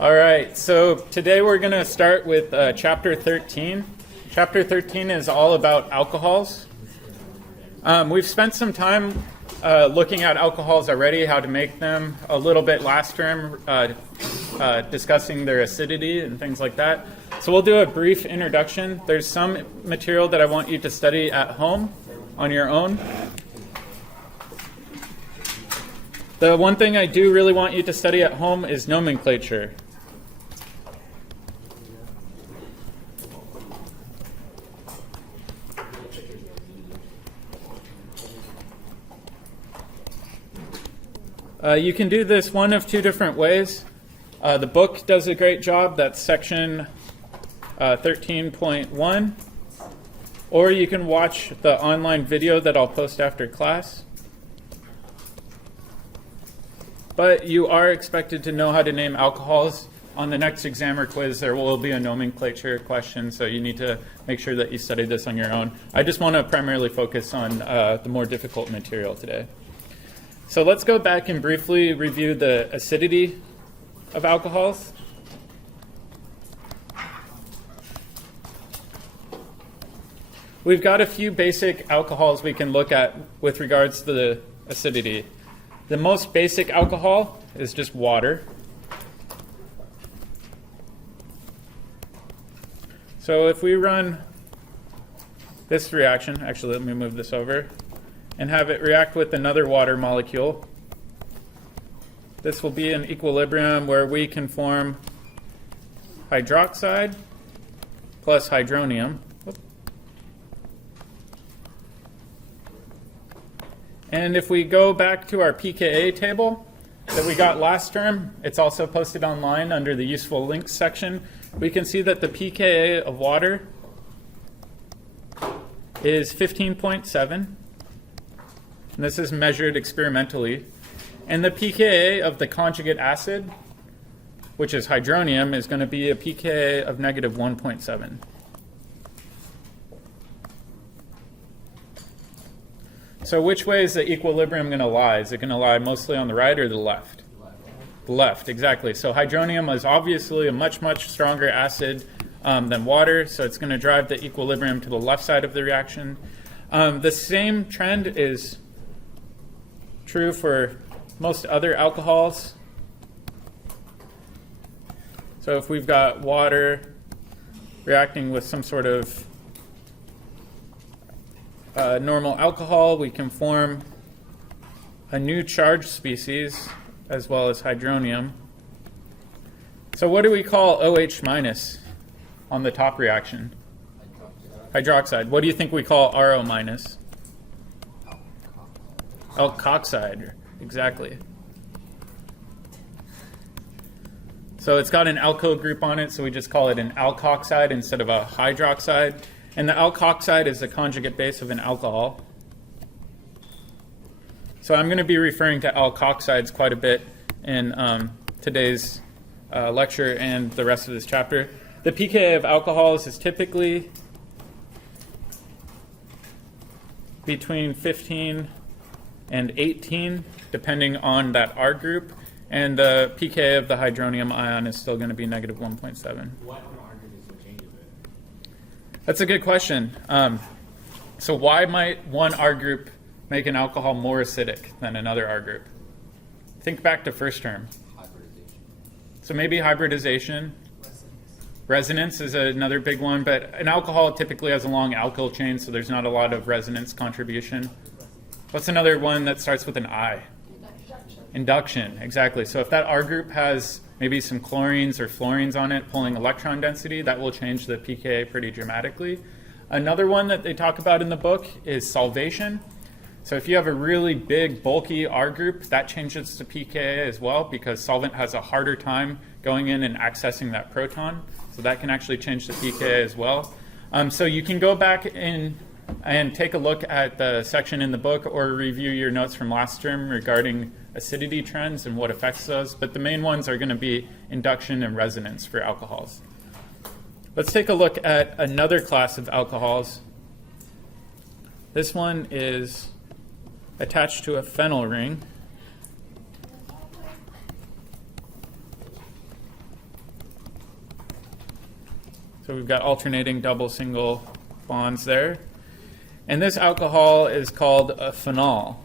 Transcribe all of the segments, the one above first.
All right, so today we're going to start with Chapter 13. Chapter 13 is all about alcohols. We've spent some time looking at alcohols already, how to make them, a little bit last term, discussing their acidity and things like that. So we'll do a brief introduction. There's some material that I want you to study at home on your own. The one thing I do really want you to study at home is nomenclature. You can do this one of two different ways. The book does a great job. That's section 13.1. Or you can watch the online video that I'll post after class. But you are expected to know how to name alcohols. On the next exam or quiz, there will be a nomenclature question, so you need to make sure that you study this on your own. I just want to primarily focus on the more difficult material today. So let's go back and briefly review the acidity of alcohols. We've got a few basic alcohols we can look at with regards to the acidity. The most basic alcohol is just water. So if we run this reaction, actually let me move this over, and have it react with another water molecule, this will be an equilibrium where we can form hydroxide plus hydronium. And if we go back to our pKa table that we got last term, it's also posted online under the useful links section, we can see that the pKa of water is 15.7. And this is measured experimentally. And the pKa of the conjugate acid, which is hydronium, is going to be a pKa of negative 1.7. So which way is the equilibrium going to lie? Is it going to lie mostly on the right or the left? The left, exactly. So hydronium is obviously a much, much stronger acid than water, so it's going to drive the equilibrium to the left side of the reaction. The same trend is true for most other alcohols. So if we've got water reacting with some sort of normal alcohol, we can form a new charged species as well as hydronium. So what do we call OH minus on the top reaction? Hydroxide. What do you think we call RO minus? Alkoxide, exactly. So it's got an alkyl group on it, so we just call it an alkoxide instead of a hydroxide. And the alkoxide is the conjugate base of an alcohol. So I'm going to be referring to alkoxides quite a bit in today's lecture and the rest of this chapter. The pKa of alcohols is typically between 15 and 18, depending on that R group. And the pKa of the hydronium ion is still going to be negative 1.7. What R group is what changes it? That's a good question. So why might one R group make an alcohol more acidic than another R group? Think back to first term. Hybridization. So maybe hybridization. Resonance is another big one, but an alcohol typically has a long alkyl chain, so there's not a lot of resonance contribution. What's another one that starts with an I? Induction, exactly. So if that R group has maybe some chlorines or fluorines on it pulling electron density, that will change the pKa pretty dramatically. Another one that they talk about in the book is solvation. So if you have a really big, bulky R group, that changes the pKa as well because solvent has a harder time going in and accessing that proton. So that can actually change the pKa as well. So you can go back in and take a look at the section in the book or review your notes from last term regarding acidity trends and what affects those. But the main ones are going to be induction and resonance for alcohols. Let's take a look at another class of alcohols. This one is attached to a phenyl ring. So we've got alternating double single bonds there. And this alcohol is called a phenol,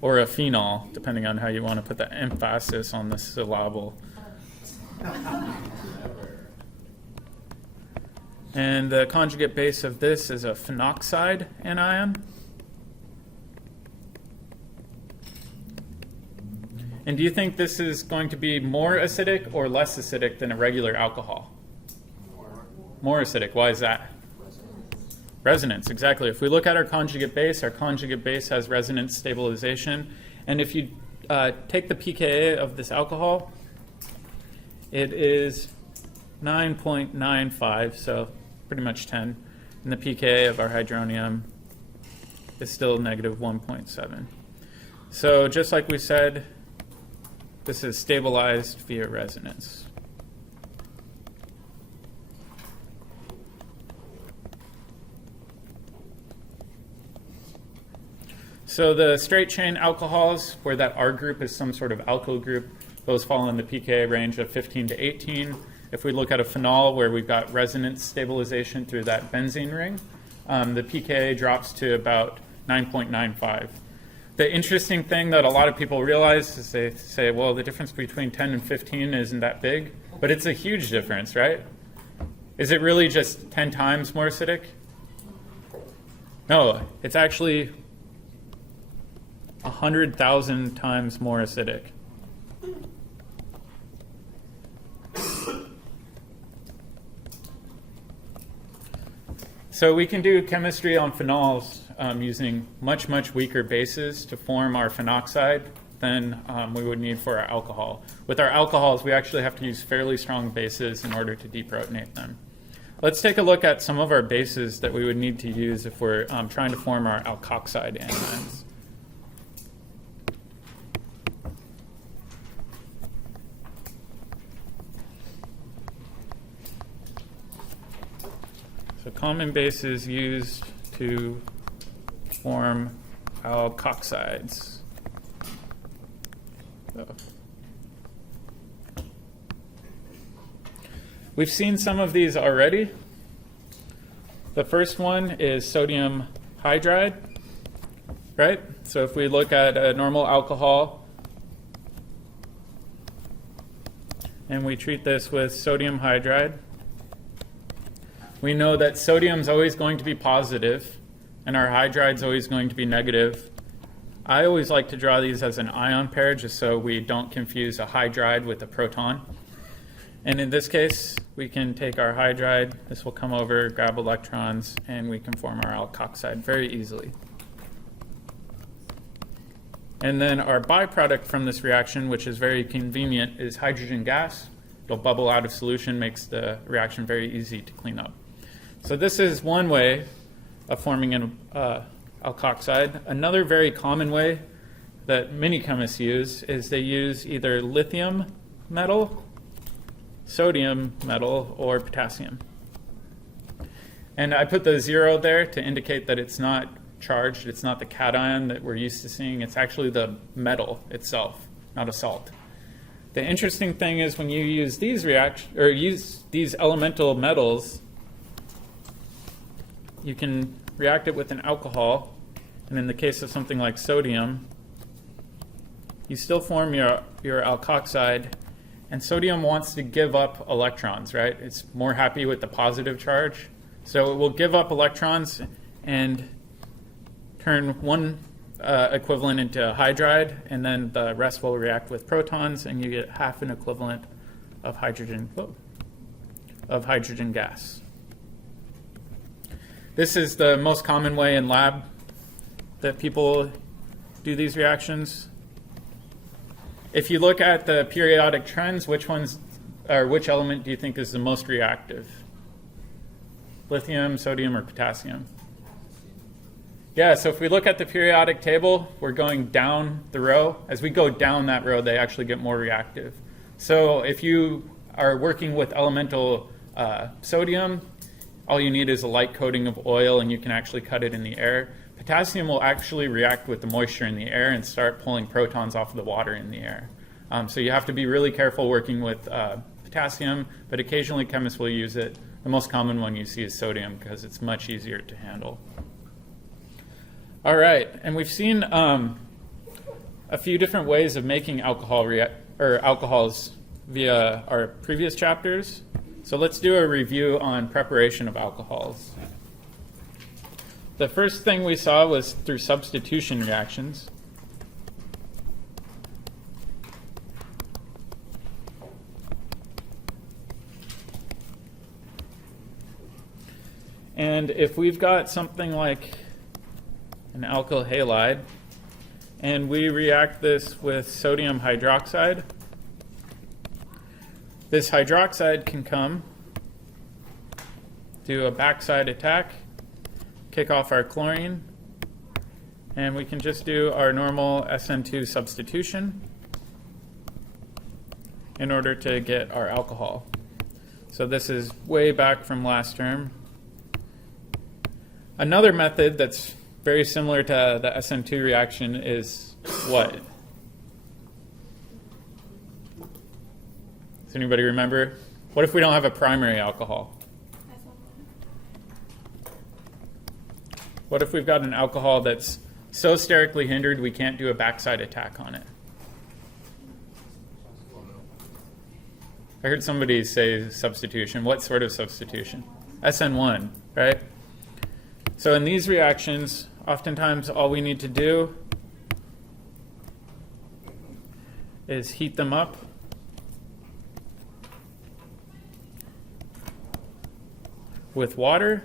or a phenol, depending on how you want to put the emphasis on the syllable. And the conjugate base of this is a phenoxide anion. And do you think this is going to be more acidic or less acidic than a regular alcohol? More acidic. Why is that? Resonance, exactly. If we look at our conjugate base has resonance stabilization. And if you take the pKa of this alcohol, it is 9.95, so pretty much 10. And the pKa of our hydronium is still negative 1.7. So just like we said, this is stabilized via resonance. So the straight chain alcohols, where that R group is some sort of alkyl group, those fall in the pKa range of 15 to 18. If we look at a phenol where we've got resonance stabilization through that benzene ring, the pKa drops to about 9.95. The interesting thing that a lot of people realize is they say, well, the difference between 10 and 15 isn't that big, but it's a huge difference, right? Is it really just 10 times more acidic? No, it's actually 100,000 times more acidic. So we can do chemistry on phenols using much, much weaker bases to form our phenoxide than we would need for our alcohol. With our alcohols, we actually have to use fairly strong bases in order to deprotonate them. Let's take a look at some of our bases that we would need to use if we're trying to form our alkoxide anions. So common bases used to form alkoxides. So we've seen some of these already. The first one is sodium hydride, right? So if we look at a normal alcohol and we treat this with sodium hydride, we know that sodium is always going to be positive and our hydride is always going to be negative. I always like to draw these as an ion pair just so we don't confuse a hydride with a proton. And in this case, we can take our hydride, this will come over, grab electrons, and we can form our alkoxide very easily. And then our byproduct from this reaction, which is very convenient, is hydrogen gas. It'll bubble out of solution, makes the reaction very easy to clean up. So this is one way of forming an alkoxide. Another very common way that many chemists use is they use either lithium metal, sodium metal, or potassium. And I put the 0 there to indicate that it's not charged. It's not the cation that we're used to seeing. It's actually the metal itself, not a salt. The interesting thing is when you use these use these elemental metals, you can react it with an alcohol, and in the case of something like sodium, you still form your alkoxide, and sodium wants to give up electrons, right? It's more happy with the positive charge, so it will give up electrons and turn one equivalent into hydride, and then the rest will react with protons, and you get half an equivalent of hydrogen gas. This is the most common way in lab that people do these reactions. If you look at the periodic trends, which element do you think is the most reactive? Lithium, sodium, or potassium? Yeah, so if we look at the periodic table, we're going down the row. As we go down that row, they actually get more reactive. So if you are working with elemental sodium, all you need is a light coating of oil and you can actually cut it in the air. Potassium will actually react with the moisture in the air and start pulling protons off of the water in the air. So you have to be really careful working with potassium, but occasionally chemists will use it. The most common one you see is sodium because it's much easier to handle. All right, and we've seen a few different ways of making alcohols via our previous chapters. So let's do a review on preparation of alcohols. The first thing we saw was through substitution reactions. And if we've got something like an alkyl halide, and we react this with sodium hydroxide, this hydroxide can come, do a backside attack, kick off our chlorine, and we can just do our normal SN2 substitution in order to get our alcohol. So this is way back from last term. Another method that's very similar to the SN2 reaction is what? Does anybody remember? What if we don't have a primary alcohol? What if we've got an alcohol that's so sterically hindered we can't do a backside attack on it? I heard somebody say substitution. What sort of substitution? SN1, right? So in these reactions, oftentimes all we need to do is heat them up with water.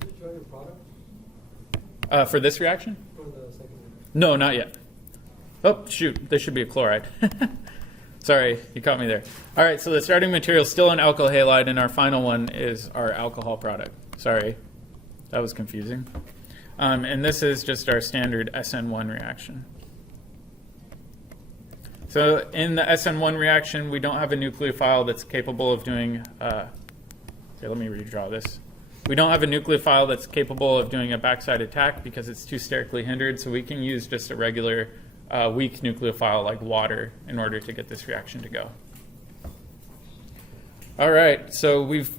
Did you try your product For this reaction? for the second one? No, not yet. Oh, shoot. This should be a chloride. Sorry, you caught me there. All right, so the starting material is still an alkyl halide, and our final one is our alcohol product. Sorry, that was confusing. And this is just our standard SN1 reaction. So in the SN1 reaction, we don't have a nucleophile that's capable of doing, here, let me redraw this. We don't have a nucleophile that's capable of doing a backside attack because it's too sterically hindered, so we can use just a regular weak nucleophile like water in order to get this reaction to go. All right, so we've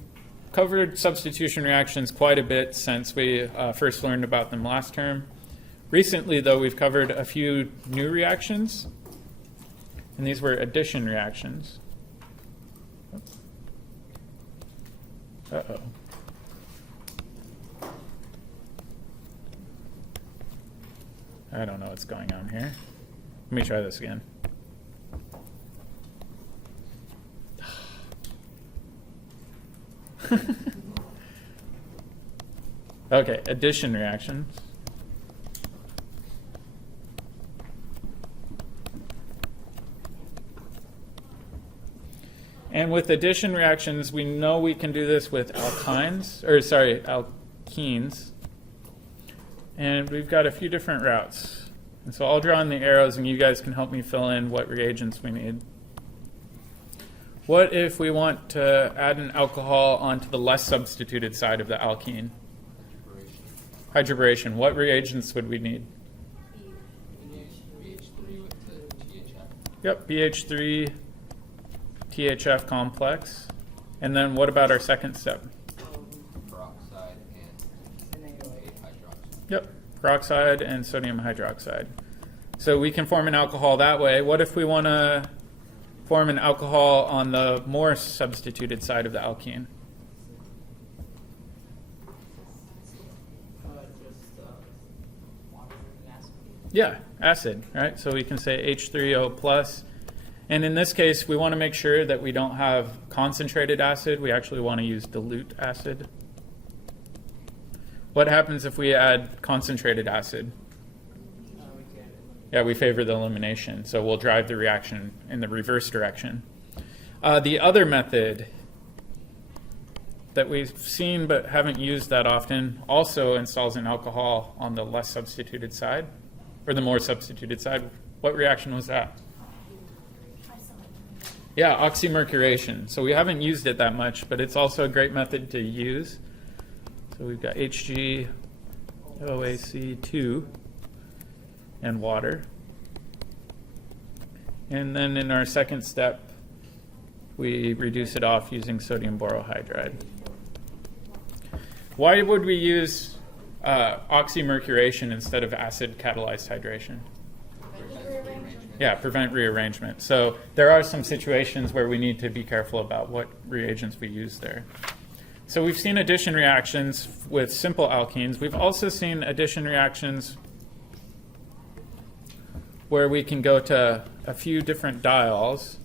covered substitution reactions quite a bit since we first learned about them last term. Recently, though, we've covered a few new reactions, and these were addition reactions. Uh-oh. I don't know what's going on here. Let me try this again. Okay, addition reactions. And with addition reactions, we know we can do this with alkenes. And we've got a few different routes. And so I'll draw in the arrows and you guys can help me fill in what reagents we need. What if we want to add an alcohol onto the less substituted side of the alkene? Hydride. What reagents would we need? BH3 with the THF. Yep, BH3, THF complex. And then what about our second step? Peroxide and hydroxide. Yep, peroxide and sodium hydroxide. So we can form an alcohol that way. What if we want to form an alcohol on the more substituted side of the alkene? Yeah, acid, right? So we can say H3O plus. And in this case, we want to make sure that we don't have concentrated acid. We actually want to use dilute acid. What happens if we add concentrated acid? Yeah, we favor the elimination, so we'll drive the reaction in the reverse direction. The other method that we've seen but haven't used that often also installs an alcohol on the less substituted side, or the more substituted side. What reaction was that? Yeah, oxymercuration. So we haven't used it that much, but it's also a great method to use. So we've got HgOAC2 and water. And then in our second step, we reduce it off using sodium borohydride. Why would we use oxymercuration instead of acid catalyzed hydration? Yeah, prevent rearrangement. So there are some situations where we need to be careful about what reagents we use there. So we've seen addition reactions with simple alkenes. We've also seen addition reactions where we can go to a few different diols.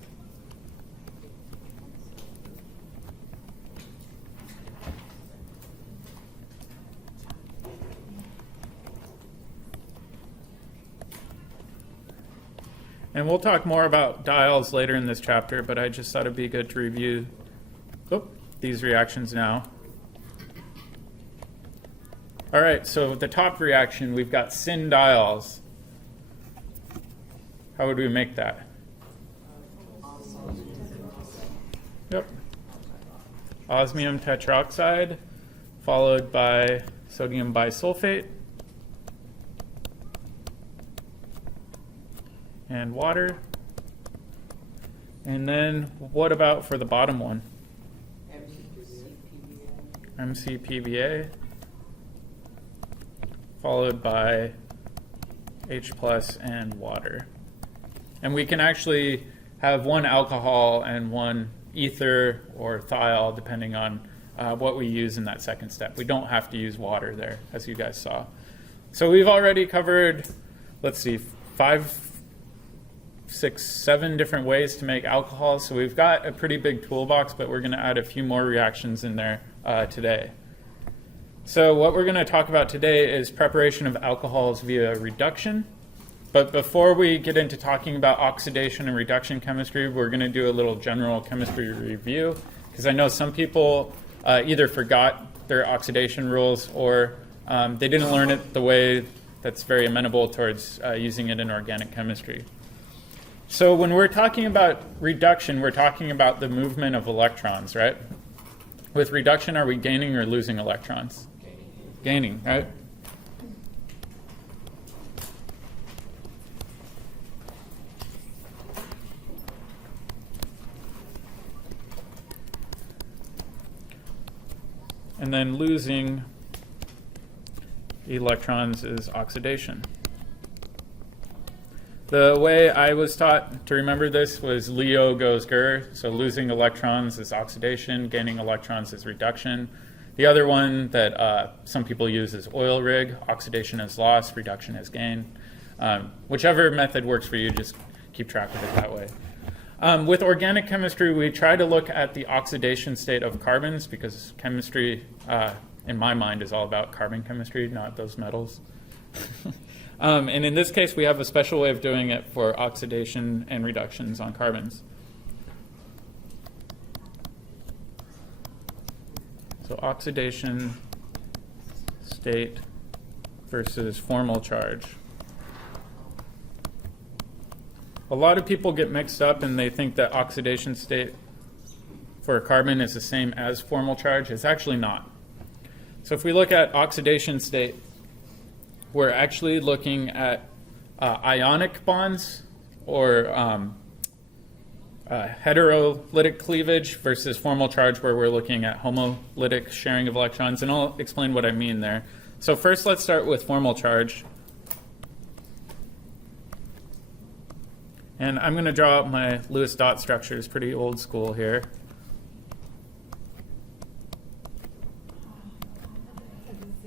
And we'll talk more about diols later in this chapter, but I just thought it'd be good to review these reactions now. All right, so the top reaction, we've got syn diols. How would we make that? Yep. Osmium tetroxide followed by sodium bisulfate and water. And then what about for the bottom one? MCPBA followed by H plus and water. And we can actually have one alcohol and one ether or thiol depending on what we use in that second step. We don't have to use water there, as you guys saw. So we've already covered, let's see, 5, 6, 7 different ways to make alcohol. So we've got a pretty big toolbox, but we're going to add a few more reactions in there today. So what we're going to talk about today is preparation of alcohols via reduction. But before we get into talking about oxidation and reduction chemistry, we're going to do a little general chemistry review, because I know some people either forgot their oxidation rules or they didn't learn it the way that's very amenable towards using it in organic chemistry. So when we're talking about reduction, we're talking about the movement of electrons, right? With reduction, are we gaining or losing electrons? Gaining, right? And then losing electrons is oxidation. The way I was taught to remember this was Leo goes Ger. So losing electrons is oxidation, gaining electrons is reduction. The other one that some people use is oil rig. Oxidation is loss, reduction is gain. Whichever method works for you, just keep track of it that way. With organic chemistry, we try to look at the oxidation state of carbons, because chemistry, in my mind, is all about carbon chemistry, not those metals. And in this case, we have a special way of doing it for oxidation and reductions on carbons. So oxidation state versus formal charge. A lot of people get mixed up and they think that oxidation state for a carbon is the same as formal charge. It's actually not. So if we look at oxidation state, we're actually looking at ionic bonds or heterolytic cleavage versus formal charge, where we're looking at homolytic sharing of electrons. And I'll explain what I mean there. So first, let's start with formal charge. And I'm going to draw up my Lewis dot structures, pretty old school here.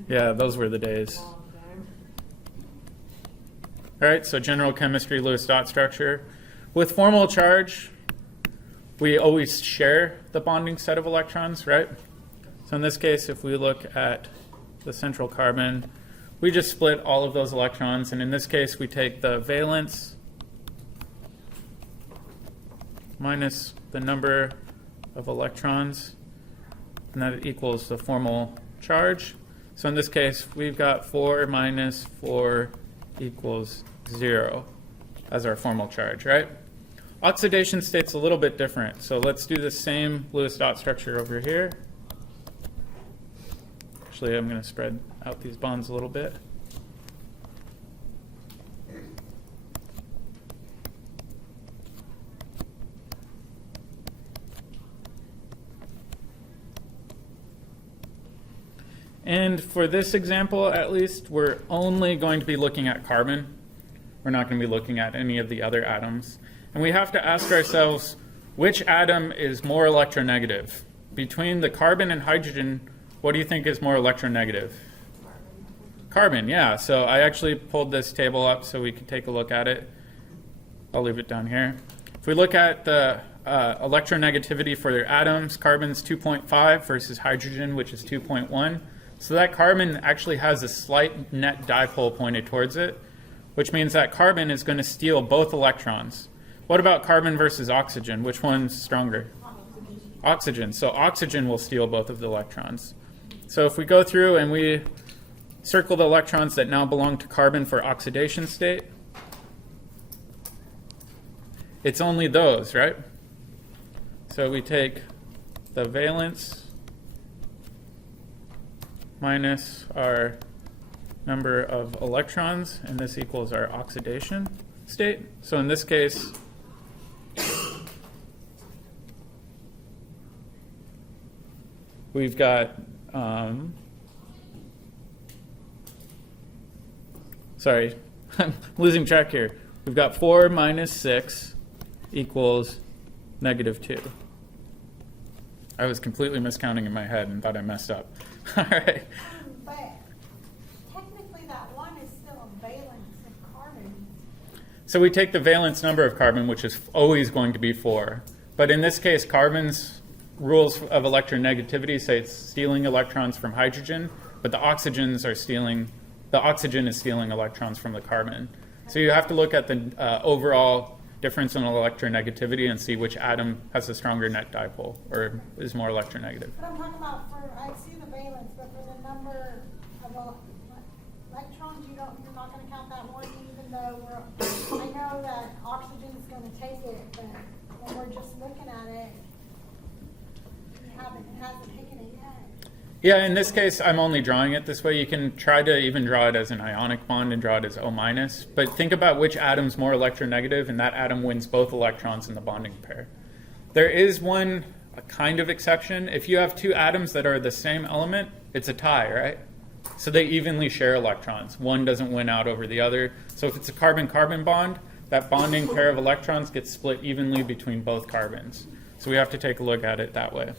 Yeah, those were the days. All right, so general chemistry, Lewis dot structure. With formal charge, we always share the bonding set of electrons, right? So in this case, if we look at the central carbon, we just split all of those electrons. And in this case, we take the valence minus the number of electrons, and that equals the formal charge. So in this case, we've got 4 minus 4 equals 0 as our formal charge, right? Oxidation state's a little bit different. So let's do the same Lewis dot structure over here. Actually, I'm going to spread out these bonds a little bit. And for this example, at least, we're only going to be looking at carbon. We're not going to be looking at any of the other atoms. And we have to ask ourselves, which atom is more electronegative? Between the carbon and hydrogen, what do you think is more electronegative? Carbon, yeah. So I actually pulled this table up so we could take a look at it. I'll leave it down here. If we look at the electronegativity for their atoms, carbon's 2.5 versus hydrogen, which is 2.1. So that carbon actually has a slight net dipole pointed towards it, which means that carbon is going to steal both electrons. What about carbon versus oxygen? Which one's stronger? Oxygen. So oxygen will steal both of the electrons. So if we go through and we circle the electrons that now belong to carbon for oxidation state, it's only those, right? So we take the valence minus our number of electrons, and this equals our oxidation state. So in this case, we've got, sorry, I'm losing track here. We've got 4 minus 6 equals -2. I was completely miscounting in my head and thought I messed up. All right. But technically that one is still a valence of carbon. So we take the valence number of carbon, which is always going to be 4. But in this case, carbon's rules of electronegativity say it's stealing electrons from hydrogen, but the oxygen is stealing electrons from the carbon. So you have to look at the overall difference in electronegativity and see which atom has a stronger net dipole or is more electronegative. But I'm talking about I see the valence, but for the number of electrons, you're not going to count that one, even though I know that oxygen is going to take it, but when we're just looking at it, it hasn't taken it yet. Yeah, in this case, I'm only drawing it this way. You can try to even draw it as an ionic bond and draw it as O-, but think about which atom's more electronegative, and that atom wins both electrons in the bonding pair. There is one kind of exception. If you have two atoms that are the same element, it's a tie, right? So they evenly share electrons. One doesn't win out over the other. So if it's a carbon-carbon bond, that bonding pair of electrons gets split evenly between both carbons. So we have to take a look at it that way.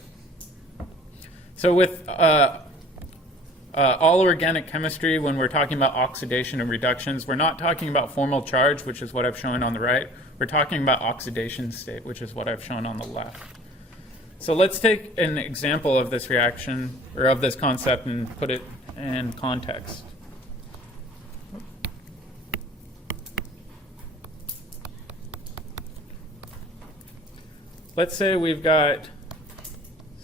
So with all organic chemistry, when we're talking about oxidation and reductions, we're not talking about formal charge, which is what I've shown on the right. We're talking about oxidation state, which is what I've shown on the left. So let's take an example of this reaction, or of this concept, and put it in context. Let's say we've got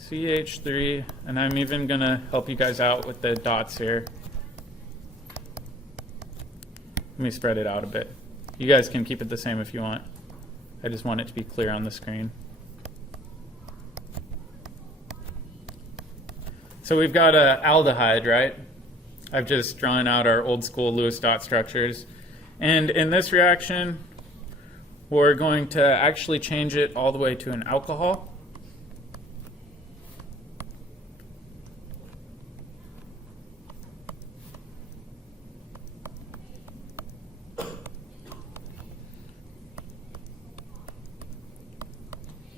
CH3, and I'm even going to help you guys out with the dots here. Let me spread it out a bit. You guys can keep it the same if you want. I just want it to be clear on the screen. So we've got an aldehyde, right? I've just drawn out our old school Lewis dot structures. And in this reaction, we're going to actually change it all the way to an alcohol.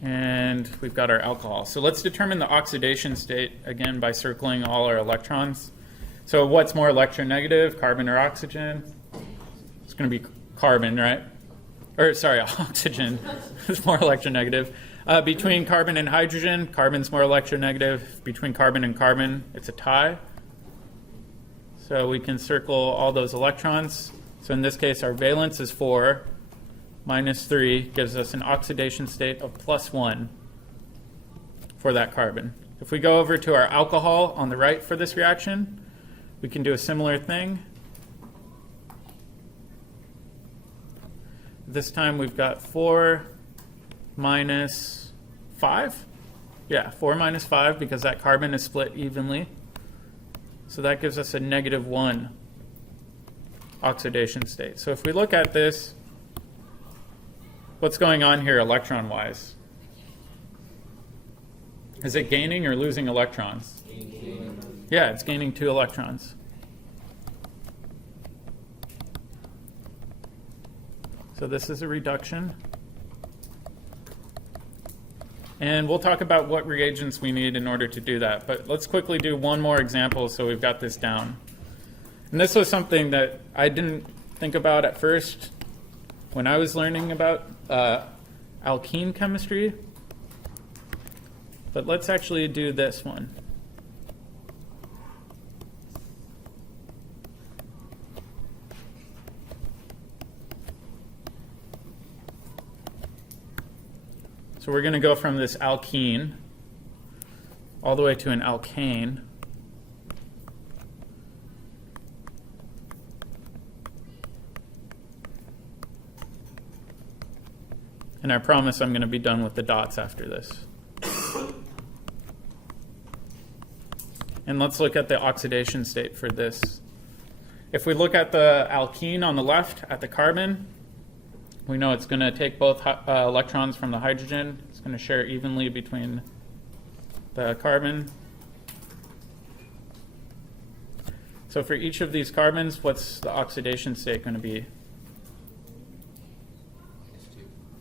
And we've got our alcohol. So let's determine the oxidation state, again, by circling all our electrons. So what's more electronegative, carbon or oxygen? It's going to be carbon, right? Or sorry, oxygen is more electronegative. Between carbon and hydrogen, carbon's more electronegative. Between carbon and carbon, it's a tie. So we can circle all those electrons. So in this case, our valence is 4. Minus 3 gives us an oxidation state of +1 for that carbon. If we go over to our alcohol on the right for this reaction, we can do a similar thing. This time we've got 4 minus 5. Yeah, 4 minus 5 because that carbon is split evenly. So that gives us a -1 oxidation state. So if we look at this, what's going on here electron-wise? Is it gaining or losing electrons? Yeah, it's gaining 2 electrons. So this is a reduction. And we'll talk about what reagents we need in order to do that. But let's quickly do one more example so we've got this down. And this was something that I didn't think about at first when I was learning about alkene chemistry. But let's actually do this one. So we're going to go from this alkene all the way to an alkane. And I promise I'm going to be done with the dots after this. And let's look at the oxidation state for this. If we look at the alkene on the left, at the carbon, we know it's going to take both electrons from the hydrogen. It's going to share evenly between the carbon. So for each of these carbons, what's the oxidation state going to be? -2.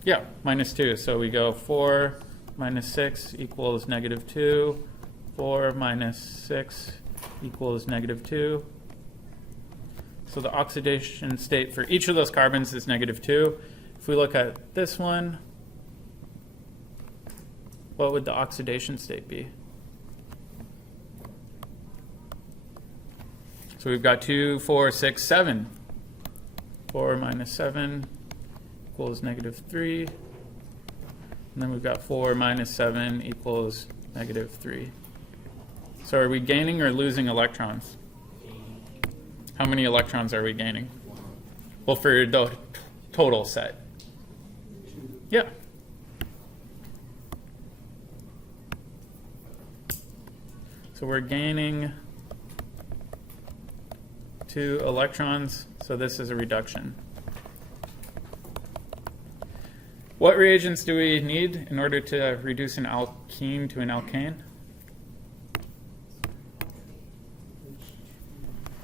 Yeah, -2. So we go 4 minus 6 equals -2. 4 minus 6 equals -2. So the oxidation state for each of those carbons is -2. If we look at this one, what would the oxidation state be? So we've got 2, 4, 6, 7. 4 minus 7 equals -3. And then we've got 4 minus 7 equals -3. So are we gaining or losing electrons? How many electrons are we gaining? Well, for the total set. Yeah. So we're gaining 2 electrons, so this is a reduction. What reagents do we need in order to reduce an alkene to an alkane?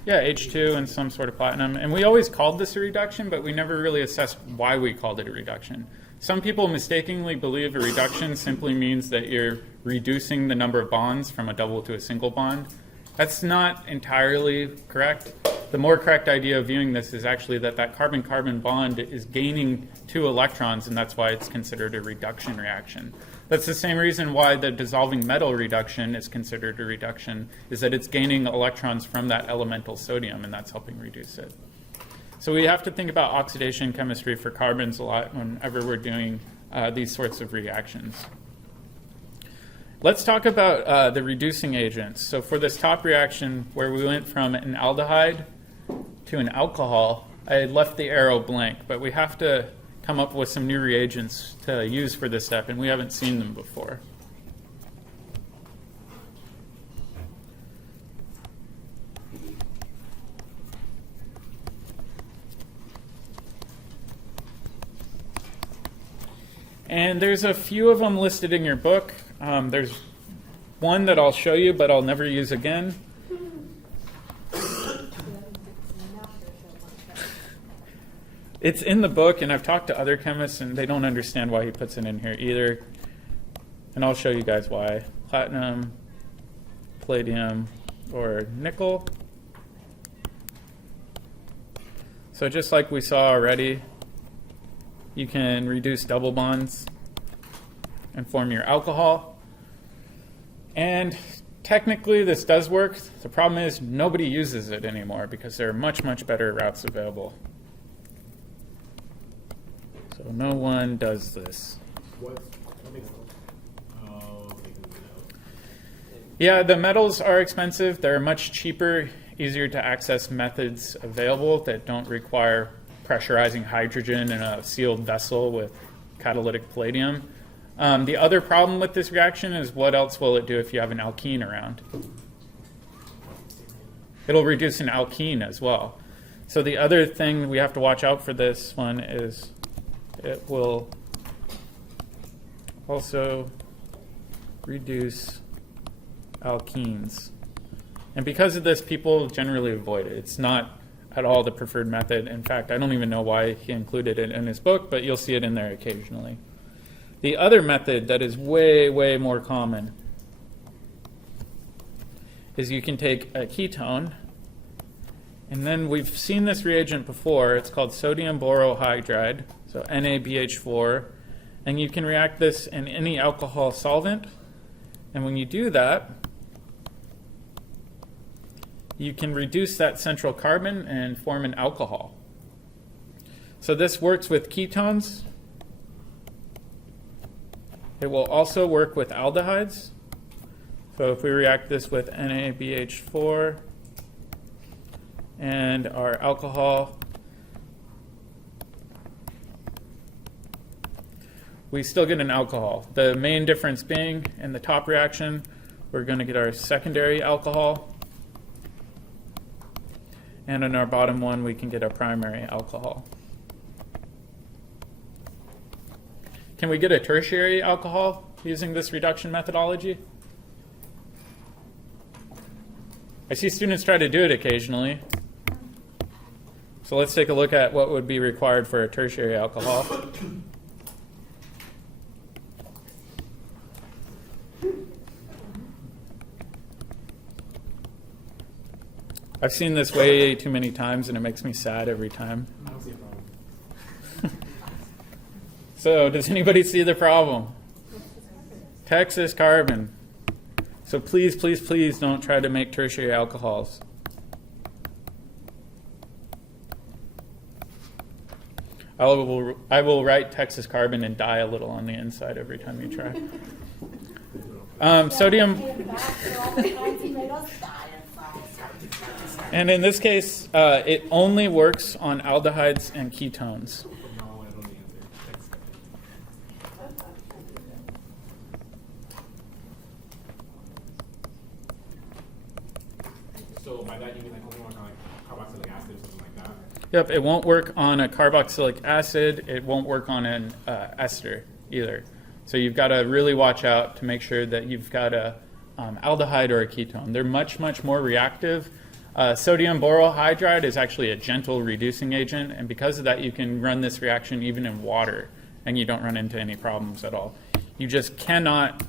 Yeah, H2 and some sort of platinum. And we always called this a reduction, but we never really assessed why we called it a reduction. Some people mistakenly believe a reduction simply means that you're reducing the number of bonds from a double to a single bond. That's not entirely correct. The more correct idea of viewing this is actually that that carbon-carbon bond is gaining 2 electrons, and that's why it's considered a reduction reaction. That's the same reason why the dissolving metal reduction is considered a reduction, is that it's gaining electrons from that elemental sodium, and that's helping reduce it. So we have to think about oxidation chemistry for carbons a lot whenever we're doing these sorts of reactions. Let's talk about the reducing agents. So for this top reaction where we went from an aldehyde to an alcohol, I left the arrow blank, but we have to come up with some new reagents to use for this step, and we haven't seen them before. And there's a few of them listed in your book. There's one that I'll show you, but I'll never use again. It's in the book, and I've talked to other chemists, and they don't understand why he puts it in here either. And I'll show you guys why. Platinum, palladium, or nickel. So just like we saw already, you can reduce double bonds and form your alcohol. And technically this does work. The problem is nobody uses it anymore because there are much, much better routes available. So no one does this. Yeah, the metals are expensive. There are much cheaper, easier to access methods available that don't require pressurizing hydrogen in a sealed vessel with catalytic palladium. The other problem with this reaction is what else will it do if you have an alkene around? It'll reduce an alkene as well. So the other thing we have to watch out for this one is it will also reduce alkenes. And because of this, people generally avoid it. It's not at all the preferred method. In fact, I don't even know why he included it in his book, but you'll see it in there occasionally. The other method that is way, way more common is you can take a ketone, and then we've seen this reagent before. It's called sodium borohydride, so NaBH4, and you can react this in any alcohol solvent. And when you do that, you can reduce that central carbon and form an alcohol. So this works with ketones. It will also work with aldehydes. So if we react this with NaBH4 and our alcohol, we still get an alcohol. The main difference being in the top reaction, we're going to get our secondary alcohol. And in our bottom one, we can get a primary alcohol. Can we get a tertiary alcohol using this reduction methodology? I see students try to do it occasionally. So let's take a look at what would be required for a tertiary alcohol. I've seen this way too many times, and it makes me sad every time. I don't see a problem. So does anybody see the problem? Texas carbon. So please, please, please don't try to make tertiary alcohols. I will write Texas carbon and die a little on the inside every time you try. Sodium. And in this case, it only works on aldehydes and ketones. No, I don't need the answer. So by that you mean like only work on like carboxylic acid or something like that? Yep, it won't work on a carboxylic acid. It won't work on an ester either. So you've got to really watch out to make sure that you've got a aldehyde or a ketone. They're much, much more reactive. Sodium borohydride is actually a gentle reducing agent, and because of that, you can run this reaction even in water, and you don't run into any problems at all. You just cannot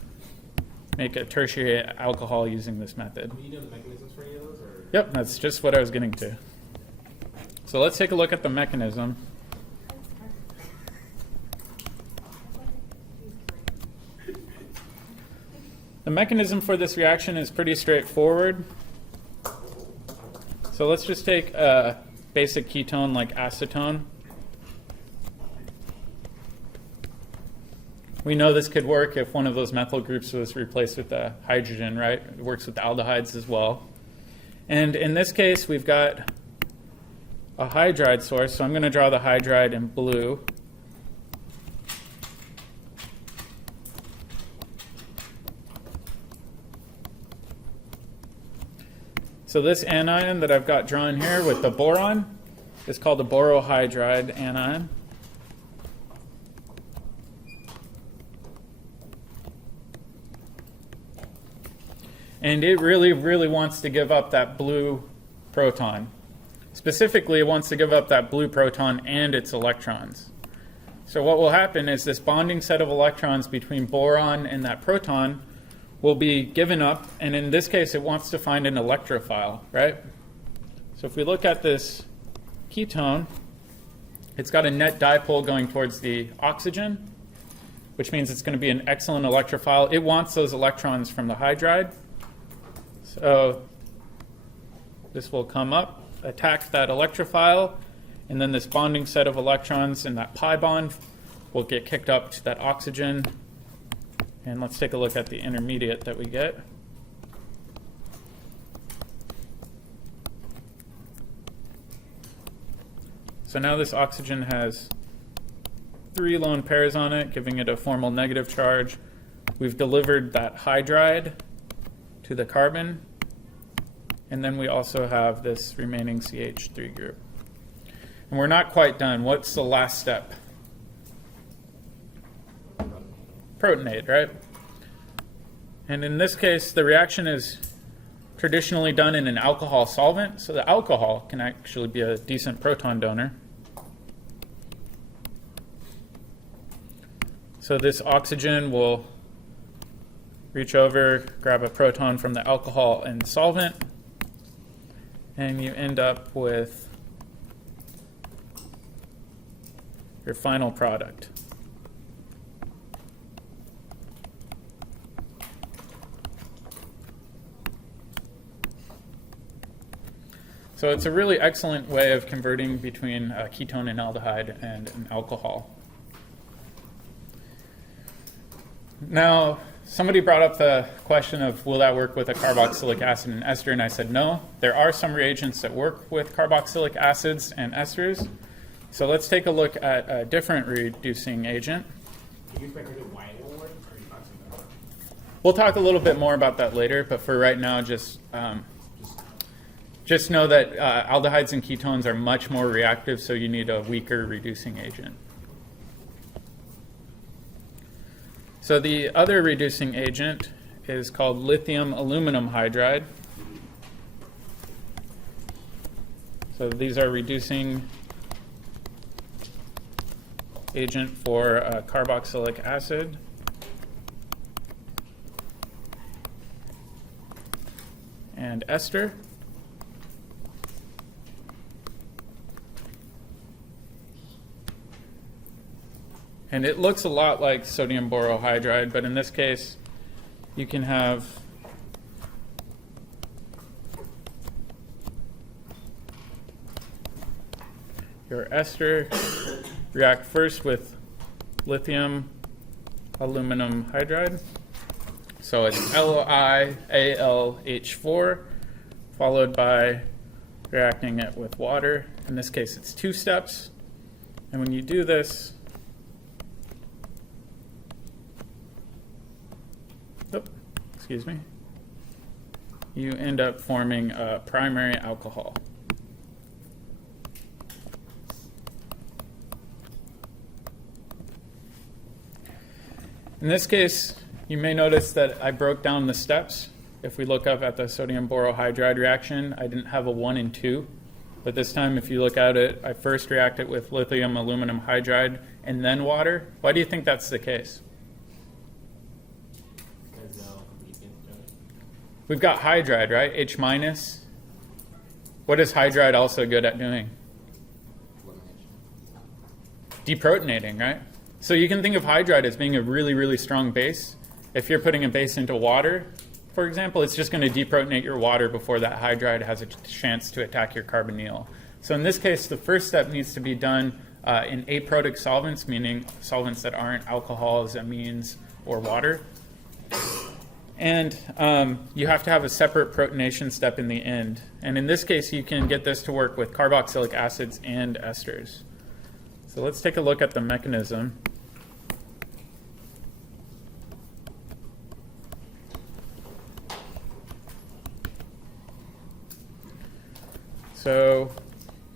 make a tertiary alcohol using this method. Do you know the mechanisms for any of those? Or? Yep, that's just what I was getting to. So let's take a look at the mechanism. The mechanism for this reaction is pretty straightforward. So let's just take a basic ketone like acetone. We know this could work if one of those methyl groups was replaced with a hydrogen, right? It works with aldehydes as well. And in this case, we've got a hydride source, so I'm going to draw the hydride in blue. So this anion that I've got drawn here with the boron is called the borohydride anion. And it really, really wants to give up that blue proton. Specifically, it wants to give up that blue proton and its electrons. So what will happen is this bonding set of electrons between boron and that proton will be given up, and in this case, it wants to find an electrophile, right? So if we look at this ketone, it's got a net dipole going towards the oxygen, which means it's going to be an excellent electrophile. It wants those electrons from the hydride. So this will come up, attack that electrophile, and then this bonding set of electrons in that pi bond will get kicked up to that oxygen. And let's take a look at the intermediate that we get. So now this oxygen has 3 lone pairs on it, giving it a formal negative charge. We've delivered that hydride to the carbon, and then we also have this remaining CH3 group. And we're not quite done. What's the last step? Protonate, right? And in this case, the reaction is traditionally done in an alcohol solvent, so the alcohol can actually be a decent proton donor. So this oxygen will reach over, grab a proton from the alcohol and solvent, and you end up with your final product. So it's a really excellent way of converting between a ketone and aldehyde and an alcohol. Now, somebody brought up the question of will that work with a carboxylic acid and ester, and I said no. There are some reagents that work with carboxylic acids and esters. So let's take a look at a different reducing agent. Can you explain why it won't work, or you talk something about it? We'll talk a little bit more about that later, but for right now, just know that aldehydes and ketones are much more reactive, so you need a weaker reducing agent. So the other reducing agent is called lithium aluminum hydride. So these are reducing agent for carboxylic acid. And ester. And it looks a lot like sodium borohydride, but in this case, you can have your ester react first with lithium aluminum hydride. So it's LiAlH4 followed by reacting it with water. In this case, it's 2 steps. And when you do this, excuse me, you end up forming a primary alcohol. In this case, you may notice that I broke down the steps. If we look up at the sodium borohydride reaction, I didn't have a 1 and 2. But this time, if you look at it, I first react it with lithium aluminum hydride and then water. Why do you think that's the case? We've got hydride, right? H minus. What is hydride also good at doing? Deprotonating, right? So you can think of hydride as being a really, really strong base. If you're putting a base into water, for example, it's just going to deprotonate your water before that hydride has a chance to attack your carbonyl. So in this case, the first step needs to be done in aprotic solvents, meaning solvents that aren't alcohols, amines, or water. And you have to have a separate protonation step in the end. And in this case, you can get this to work with carboxylic acids and esters. So let's take a look at the mechanism. So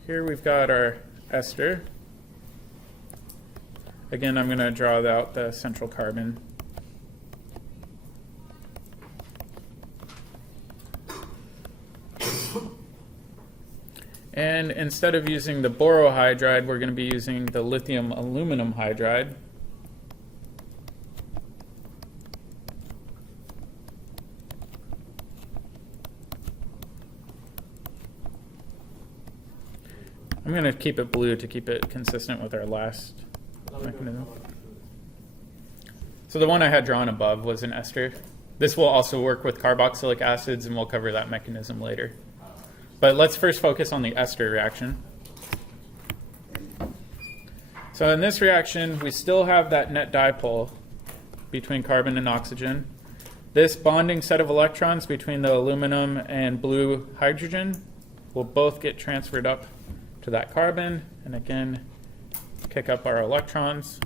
here we've got our ester. Again, I'm going to draw out the central carbon. And instead of using the borohydride, we're going to be using the lithium aluminum hydride. I'm going to keep it blue to keep it consistent with our last mechanism. So the one I had drawn above was an ester. This will also work with carboxylic acids, and we'll cover that mechanism later. But let's first focus on the ester reaction. So in this reaction, we still have that net dipole between carbon and oxygen. This bonding set of electrons between the aluminum and blue hydrogen will both get transferred up to that carbon, and again, kick up our electrons.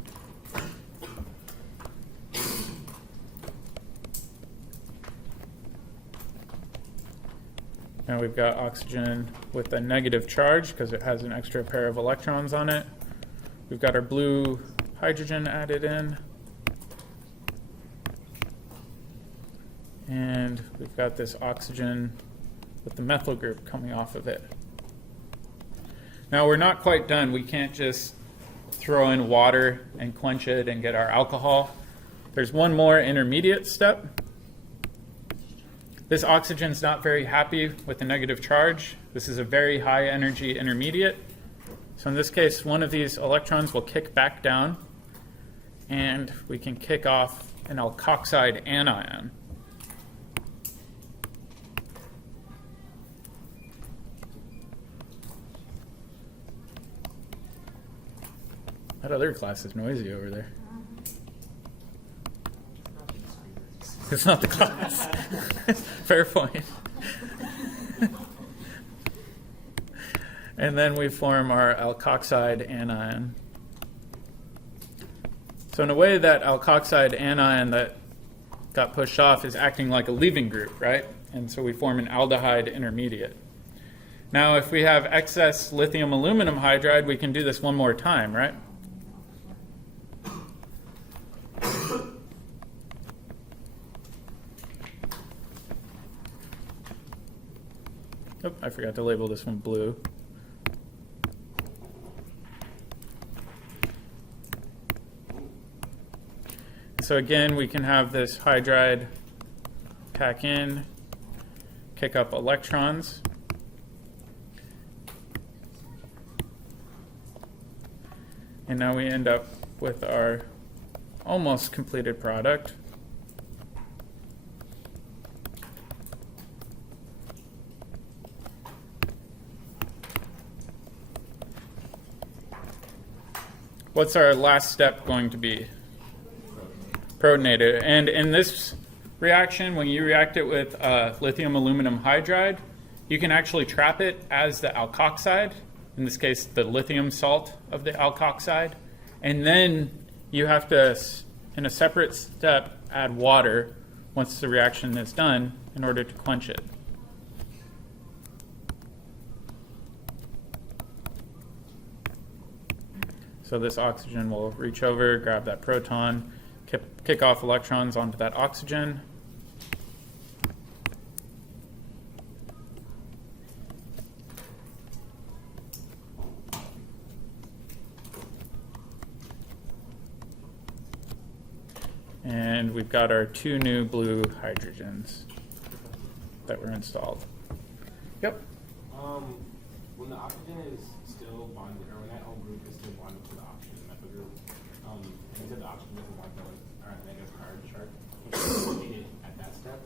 Now we've got oxygen with a negative charge because it has an extra pair of electrons on it. We've got our blue hydrogen added in. And we've got this oxygen with the methyl group coming off of it. Now we're not quite done. We can't just throw in water and quench it and get our alcohol. There's one more intermediate step. This oxygen's not very happy with the negative charge. This is a very high energy intermediate. So in this case, one of these electrons will kick back down, and we can kick off an alkoxide anion. That other class is noisy over there. It's not the class. Fair point. And then we form our alkoxide anion. So in a way, that alkoxide anion that got pushed off is acting like a leaving group, right? And so we form an aldehyde intermediate. Now, if we have excess lithium aluminum hydride, we can do this one more time, right? Oh, I forgot to label this one blue. So again, we can have this hydride pack in, kick up electrons. And now we end up with our almost completed product. What's our last step going to be? Protonated. And in this reaction, when you react it with lithium aluminum hydride, you can actually trap it as the alkoxide, in this case the lithium salt of the alkoxide, and then you have to, in a separate step, add water once the reaction is done in order to quench it. So this oxygen will reach over, grab that proton, kick off electrons onto that oxygen. And we've got our two new blue hydrogens that were installed. Yep. When the oxygen is still bonded, or when that whole group is still bonded to the oxygen methyl group, and the oxygen doesn't want to are at negative charge, protonate at that step.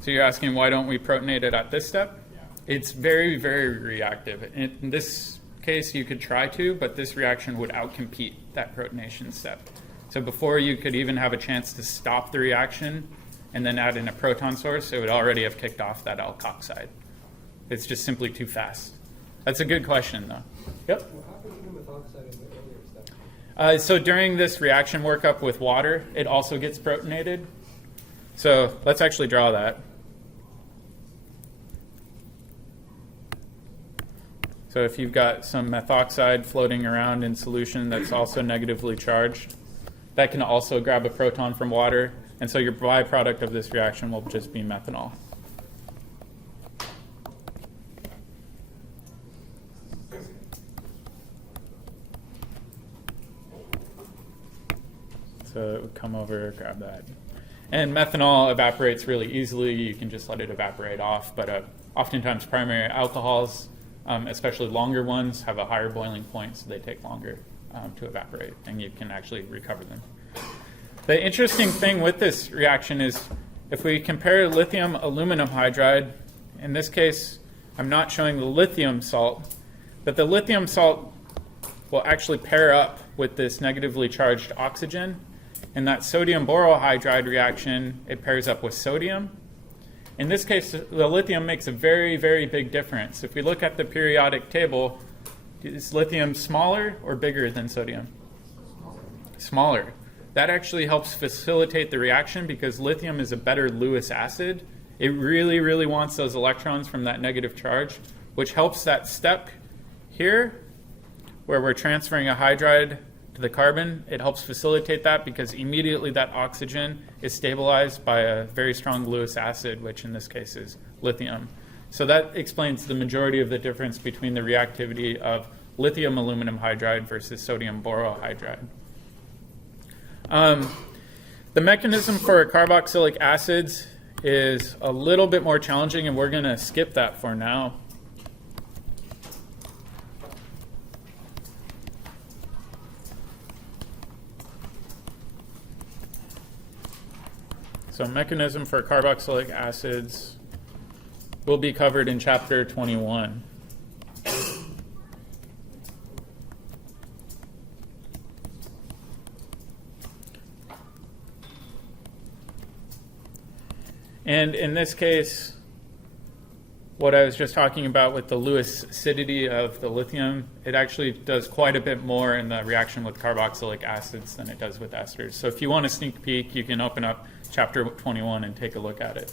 So you're asking why don't we protonate it at this step? Yeah. It's very, very reactive. In this case, you could try to, but this reaction would outcompete that protonation step. So before you could even have a chance to stop the reaction and then add in a proton source, it would already have kicked off that alkoxide. It's just simply too fast. That's a good question, though. Yep. Well, how can you do methoxide in the earlier step? So during this reaction workup with water, it also gets protonated. So let's actually draw that. So if you've got some methoxide floating around in solution that's also negatively charged, that can also grab a proton from water. And so your byproduct of this reaction will just be methanol. So it would come over, grab that. And methanol evaporates really easily. You can just let it evaporate off. But oftentimes primary alcohols, especially longer ones, have a higher boiling point, so they take longer to evaporate, and you can actually recover them. The interesting thing with this reaction is if we compare lithium aluminum hydride, in this case, I'm not showing the lithium salt, but the lithium salt will actually pair up with this negatively charged oxygen. In that sodium borohydride reaction, it pairs up with sodium. In this case, the lithium makes a very, very big difference. If we look at the periodic table, is lithium smaller or bigger than sodium? Smaller. That actually helps facilitate the reaction because lithium is a better Lewis acid. It really, really wants those electrons from that negative charge, which helps that step here where we're transferring a hydride to the carbon. It helps facilitate that because immediately that oxygen is stabilized by a very strong Lewis acid, which in this case is lithium. So that explains the majority of the difference between the reactivity of lithium aluminum hydride versus sodium borohydride. The mechanism for carboxylic acids is a little bit more challenging, and we're going to skip that for now. So mechanism for carboxylic acids will be covered in chapter 21. And in this case, what I was just talking about with the Lewis acidity of the lithium, it actually does quite a bit more in the reaction with carboxylic acids than it does with esters. So if you want a sneak peek, you can open up chapter 21 and take a look at it.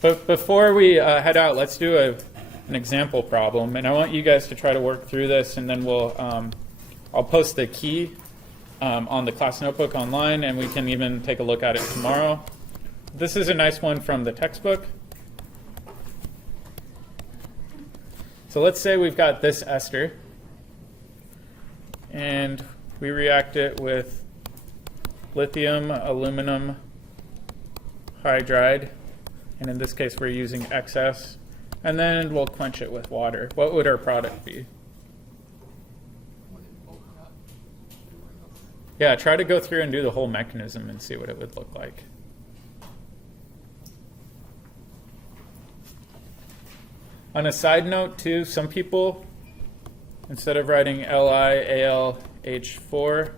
But before we head out, let's do an example problem. And I want you guys to try to work through this, and then I'll post the key on the class notebook online, and we can even take a look at it tomorrow. This is a nice one from the textbook. So let's say we've got this ester, and we react it with lithium aluminum hydride, and in this case we're using excess, and then we'll quench it with water. What would our product be? Would it open up? Yeah, try to go through and do the whole mechanism and see what it would look like. On a side note, too, some people, instead of writing LiAlH4,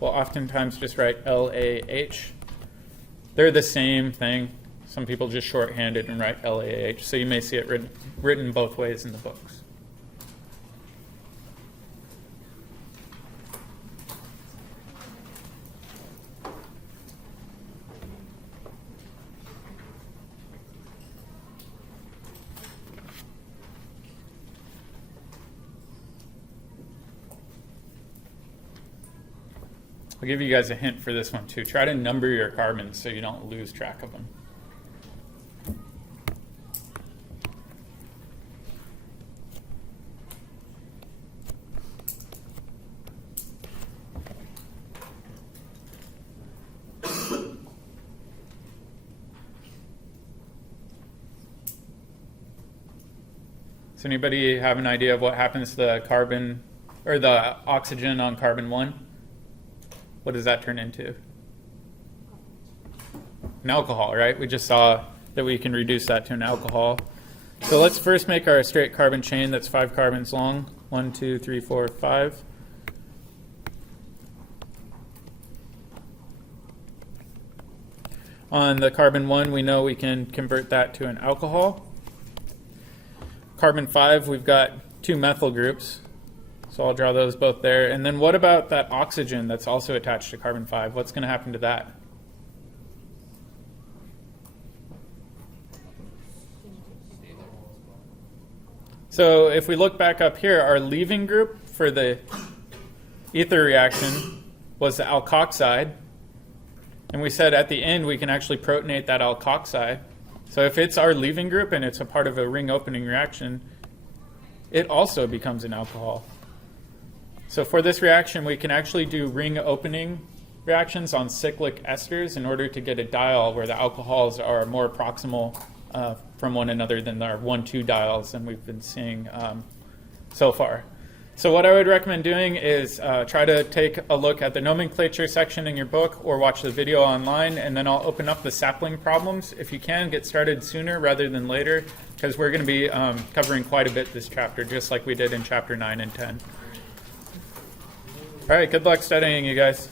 will oftentimes just write LAH. They're the same thing. Some people just shorthand it and write LAH, so you may see it written both ways in the books. I'll give you guys a hint for this one too. Try to number your carbons so you don't lose track of them. Does anybody have an idea of what happens to the carbon or the oxygen on carbon 1? What does that turn into? An alcohol, right? We just saw that we can reduce that to an alcohol. So let's first make our straight carbon chain that's 5 carbons long. 1, 2, 3, 4, 5. On the carbon 1, we know we can convert that to an alcohol. Carbon 5, we've got 2 methyl groups. So I'll draw those both there. And then what about that oxygen that's also attached to carbon 5? What's going to happen to that? So if we look back up here, our leaving group for the ether reaction was the alkoxide. And we said at the end we can actually protonate that alkoxide. So if it's our leaving group and it's a part of a ring opening reaction, it also becomes an alcohol. So for this reaction, we can actually do ring opening reactions on cyclic esters in order to get a diol where the alcohols are more proximal from one another than our 1,2 diols than we've been seeing so far. So what I would recommend doing is try to take a look at the nomenclature section in your book or watch the video online, and then I'll open up the sapling problems. If you can, get started sooner rather than later, because we're going to be covering quite a bit this chapter, just like we did in chapter 9 and 10. All right, good luck studying, you guys.